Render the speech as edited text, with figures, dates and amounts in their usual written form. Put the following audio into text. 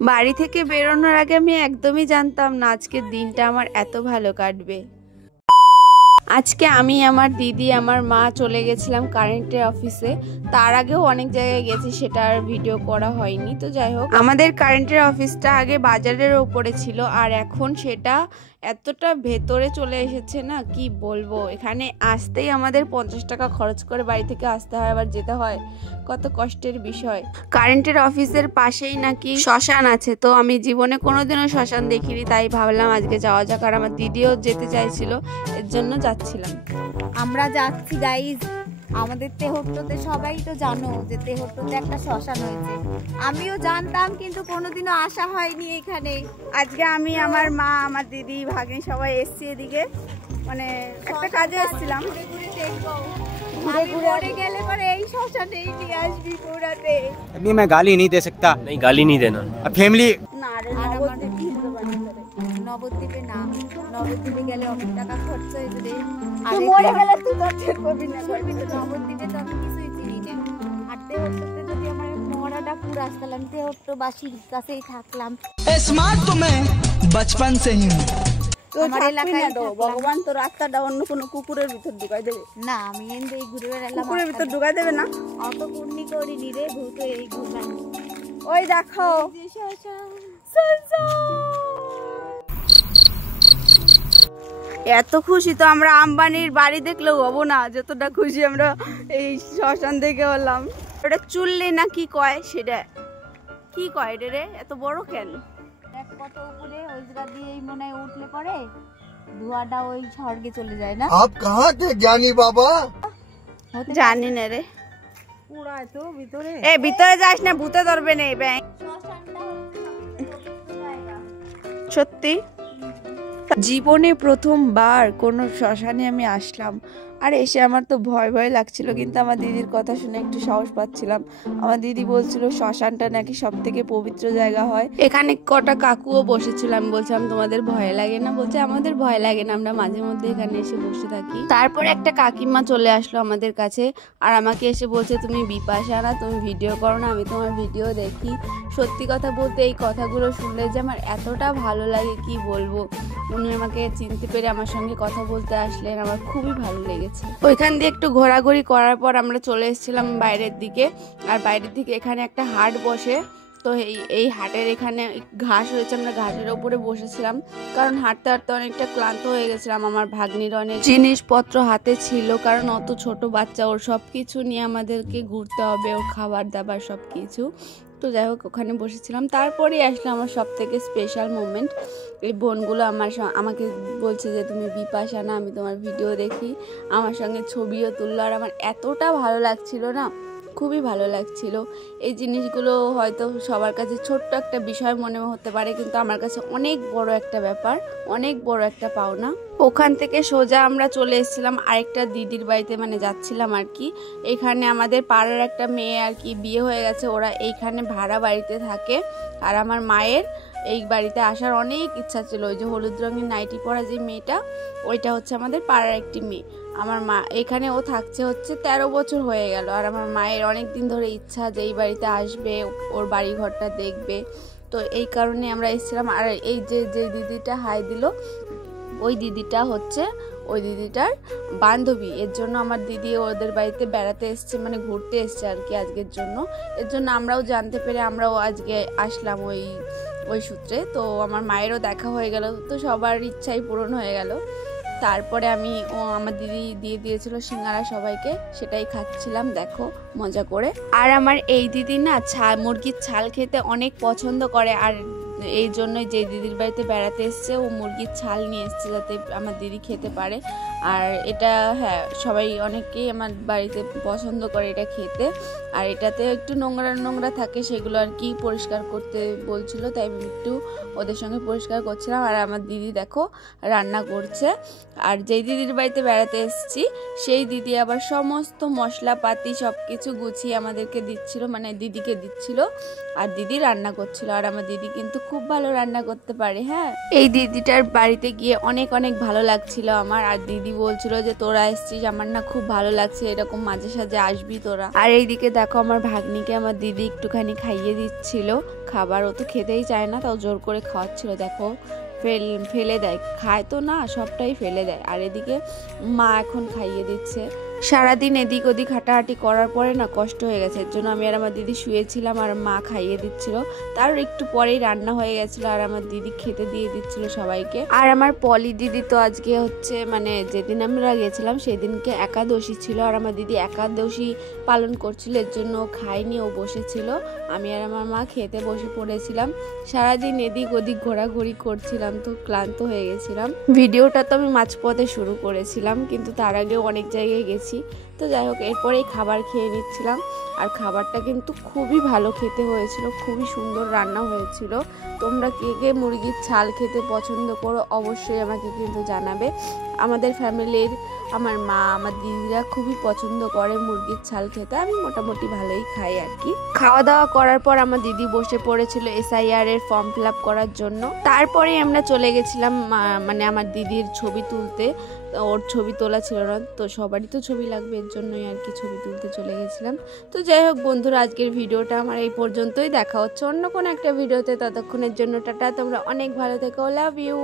বাড়ি থেকে বেরোনোর আগে আমি একদমই জানতাম না আজকের দিনটা আমার এত ভালো কাটবে। আজকে আমি, আমার দিদি, আমার মা চলে গেছিলাম কারেন্টের অফিসে। তার আগেও অনেক জায়গায় গেছি, সেটা আর ভিডিও করা হয়নি। তো যাই হোক, আমাদের কারেন্টের অফিসটা আগে বাজারের ওপরে ছিল, আর এখন সেটা এতটা ভেতরে চলে এসেছে না, কি বলবো। এখানে আসতেই আমাদের 50 টাকা খরচ করে বাড়ি থেকে আসতে হয়, আবার যেতে হয়, কত কষ্টের বিষয়। কারেন্টের অফিসের পাশেই নাকি শ্মশান আছে, তো আমি জীবনে কোনোদিনও শ্মশান দেখিনি, তাই ভাবলাম আজকে যাওয়া যাক। আর আমার দিদিও যেতে চাইছিল, এর জন্য যাচ্ছিলাম। আমরা যাচ্ছি গাইজ। আমাদের তেহট্টতে সবাই তো জানো যে তেহট্টতে একটা শ্মশান হয়েছে। আমিও জানতাম, কিন্তু কোনোদিনও আসা হয়নি এখানে। আজকে আমি, আমার মা, আমার দিদি, ভাগ্নি সবাই এসছি এদিকে, মানে একটা কাজে এসেছিলাম। ঘুরে ঘুরে গেলে পরে এই শ্মশানেই নিয়ে আসবি ঘোরাতে। अभी मैं गाली नहीं दे सकता। नहीं, गाली नहीं देना। अब फैमिली নবদ্বীপে না, নবদ্বীপে গেলে অনেক টাকা খরচ হয়ে যাবে। নবদ্বীপে তো আমি কিছুই চিনি না। আর তেহট্টতে যদি আমার মরাটা পুরো আসতাম, আমি তেহট্টবাসীর কাছেই থাকলাম। स्मार्ट तो मैं बचपन से ही हूँ। আমার এলাকায় ভগবান তো রাস্তাটা অন্য কোনো কুকুরের ভিতর ঢুকাই দেবে না, আমি এনদে ঘুরে বেড়ালাম। কুকুরের ভিতর ঢুকাই দেবে না? অত পুণ্যি করিনি রে, ভূত এই ঘুরলাম। ওই দেখো, এত খুশি তো আমরা আম্বানির বাড়ি দেখলেও হবো না, যতটা খুশি আমরা এই শ্মশান দেখে হলাম। ওটা চুললে না কি কয়, সেটা কি কয় রে, এত বড় কেন? কত উপরে, ওই জায়গা দিয়েই মনে হয় উঠলে পরে ধোঁয়াটা ওই স্বর্গে চলে যায় না? आप कहाँ के ज्ञानी बाबा? জানি না রে। পুরাই তো ভিতরে। এ ভিতরে যাস না, ভূতে ধরবে না। ব্যাং সত্যি জীবনে প্রথমবার কোনো শ্মশানে আমি আসলাম, আর এসে আমার তো ভয় ভয় লাগছিল, কিন্তু আমার দিদির কথা শুনে একটু সাহস পাচ্ছিলাম। আমার দিদি বলছিল শ্মশানটা নাকি সব থেকে পবিত্র জায়গা হয়। এখানে কটা কাকুও বসেছিল, আমি বলছিলাম তোমাদের ভয় লাগে না? বলছে আমাদের ভয় লাগে না, আমরা মাঝে মধ্যে এখানে এসে বসে থাকি। তারপরে একটা কাকিমা চলে আসলো আমাদের কাছে, আর আমাকে এসে বলছে তুমি বিপাশা না, তুমি ভিডিও করো না? আমি তোমার ভিডিও দেখি। সত্যি কথা বলতে এই কথাগুলো শুনলে যে আমার এতটা ভালো লাগে, কি বলবো। উনি আমাকে চিনতে পেরে আমার সঙ্গে কথা বলতে আসলেন, আমার খুবই ভালো লেগেছে। ওইখান দিয়ে একটু ঘোরাঘুরি করার পর আমরা চলে এসেছিলাম বাইরের দিকে, আর বাইরের দিকে এখানে একটা হাট বসে। তো এই হাটের এখানে ঘাস হয়েছে, আমরা ঘাসের ওপরে বসেছিলাম, কারণ হাঁটতে হাঁটতে অনেকটা ক্লান্ত হয়ে গেছিলাম। আমার ভাগ্নির অনেক জিনিসপত্র হাতে ছিল, কারণ অত ছোট বাচ্চা, ওর সব কিছু নিয়ে আমাদেরকে ঘুরতে হবে, ওর খাবার দাবার সব কিছু। তো যাই হোক, ওখানে বসেছিলাম। তারপরেই আসলে আমার সব থেকে স্পেশাল মোমেন্ট, এই বোনগুলো আমাকে বলছে যে তুমি বিপাশা না, আমি তোমার ভিডিও দেখি। আমার সঙ্গে ছবিও তুললো, আর আমার এতটা ভালো লাগছিল না, খুবই ভালো লাগছিল। এই জিনিসগুলো হয়তো সবার কাছে ছোট্ট একটা বিষয় মনে হতে পারে, কিন্তু আমার কাছে অনেক বড় একটা ব্যাপার, অনেক বড় একটা পাওনা। ওখান থেকে সোজা আমরা চলে এসেছিলাম আরেকটা দিদির বাড়িতে, মানে যাচ্ছিলাম আর কি। এখানে আমাদের পাড়ার একটা মেয়ে আর কি বিয়ে হয়ে গেছে, ওরা এইখানে ভাড়া বাড়িতে থাকে। আর আমার মায়ের এই বাড়িতে আসার অনেক ইচ্ছা ছিল। ওই যে হলুদ রঙের নাইটি পরা যে মেয়েটা, ওইটা হচ্ছে আমাদের পাড়ার একটি মেয়ে। আমার মা এখানে, ও থাকছে হচ্ছে 13 বছর হয়ে গেল। আর আমার মায়ের অনেক দিন ধরে ইচ্ছা যে এই বাড়িতে আসবে, ওর বাড়ি ঘরটা দেখবে। তো এই কারণে আমরা এসেছিলাম। আর এই যে দিদিটা হাই দিল, ওই দিদিটা হচ্ছে ওই দিদিটার বান্ধবী। এর জন্য আমার দিদি ওদের বাড়িতে বেড়াতে এসছে, মানে ঘুরতে এসছে আর কি আজকের জন্য। এর জন্য আমরাও জানতে পেরে আমরাও আজকে আসলাম ওই সূত্রে। তো আমার মায়েরও দেখা হয়ে গেল, তো সবার ইচ্ছাই পূরণ হয়ে গেল। তারপরে আমার দিদি দিয়ে দিয়েছিল সিঙ্গারা সবাইকে, সেটাই খাচ্ছিলাম, দেখো মজা করে। আর আমার এই দিদি না মুরগির ছাল খেতে অনেক পছন্দ করে, আর এই জন্যই যে দিদির বাড়িতে বেড়াতে এসছে, ও মুরগির ছাল নিয়ে এসছে যাতে আমার দিদি খেতে পারে। আর এটা হ্যাঁ, সবাই অনেকেই আমার বাড়িতে পছন্দ করে এটা খেতে। আর এটাতে একটু নোংরা নোংরা থাকে, সেগুলো আর কি পরিষ্কার করতে বলছিল, তাই আমি একটু ওদের সঙ্গে পরিষ্কার করছিলাম। আর আমার দিদি দেখো রান্না করছে। আর যেই দিদির বাড়িতে বেড়াতে এসেছি, সেই দিদি আবার সমস্ত মশলাপাতি সব কিছু গুছিয়ে আমাদেরকে দিচ্ছিল, মানে দিদিকে দিচ্ছিল, আর দিদি রান্না করছিল। আর আমার দিদি কিন্তু খুব ভালো রান্না করতে পারে। হ্যাঁ, এই দিদিটার বাড়িতে গিয়ে অনেক অনেক ভালো লাগছিল আমার। আর দিদি বলছিল যে তোরা এসছিস, আমার না খুব ভালো লাগছে, এরকম মাঝে সাঝে আসবি তোরা। আর এইদিকে দেখো আমার ভাগ্নিকে আমার দিদি একটুখানি খাইয়ে দিচ্ছিল খাবার। ও তো খেতেই চায় না, তাও জোর করে খাওয়াচ্ছিল। দেখো ফেলে দেয়, খায় তো না, সবটাই ফেলে দেয়। আর এদিকে মা এখন খাইয়ে দিচ্ছে। সারাদিন এদিক ওদিক হাঁটাহাঁটি করার পরে না কষ্ট হয়ে গেছে, এর জন্য আমি আর আমার দিদি শুয়েছিলাম আর মা খাইয়ে দিচ্ছিল। তার একটু পরেই রান্না হয়ে গেছিল আর আমার দিদি খেতে দিয়ে দিচ্ছিল সবাইকে। আর আমার পলি দিদি তো আজকে হচ্ছে মানে যেদিন আমরা গেছিলাম সেদিনকে একাদশী ছিল, আর আমার দিদি একাদশী পালন করছিল, এর জন্য ও খায়নি, ও বসেছিল। আমি আর আমার মা খেতে বসে পড়েছিলাম। সারাদিন এদিক ওদিক ঘোরাঘুরি করছিলাম, তো ক্লান্ত হয়ে গেছিলাম। ভিডিওটা তো আমি মাঝপথে শুরু করেছিলাম, কিন্তু তার আগেও অনেক জায়গায় গেছি। তো যাই হোক, এরপরেই খাবার খেয়ে নিচ্ছিলাম। আর খাবারটা কিন্তু খুবই ভালো খেতে হয়েছিল, খুবই সুন্দর রান্না হয়েছিল। তোমরা কে কে মুরগির ছাল খেতে পছন্দ করো অবশ্যই আমাকে কিন্তু জানাবে। আমাদের ফ্যামিলির আমার মা আমার দিদিরা খুবই পছন্দ করে মুরগির ছাল খেতে, আমি মোটামুটি ভালোই খাই আর কি। খাওয়া দাওয়া করার পর আমার দিদি বসে পড়েছিল SIR এর ফর্ম ফিল আপ করার জন্য। তারপরে আমরা চলে গেছিলাম মানে আমার দিদির ছবি তুলতে। ওর ছবি তোলা ছিল না, তো সবারই তো ছবি লাগবে, এর জন্যই আর কি ছবি তুলতে চলে গেছিলাম। তো যাই হোক বন্ধুরা, আজকের ভিডিওটা আমার এই পর্যন্তই। দেখা হচ্ছে অন্য কোনো একটা ভিডিওতে, ততক্ষণের জন্য টাটা। তোমরা অনেক ভালো থেকো, লাভ ইউ।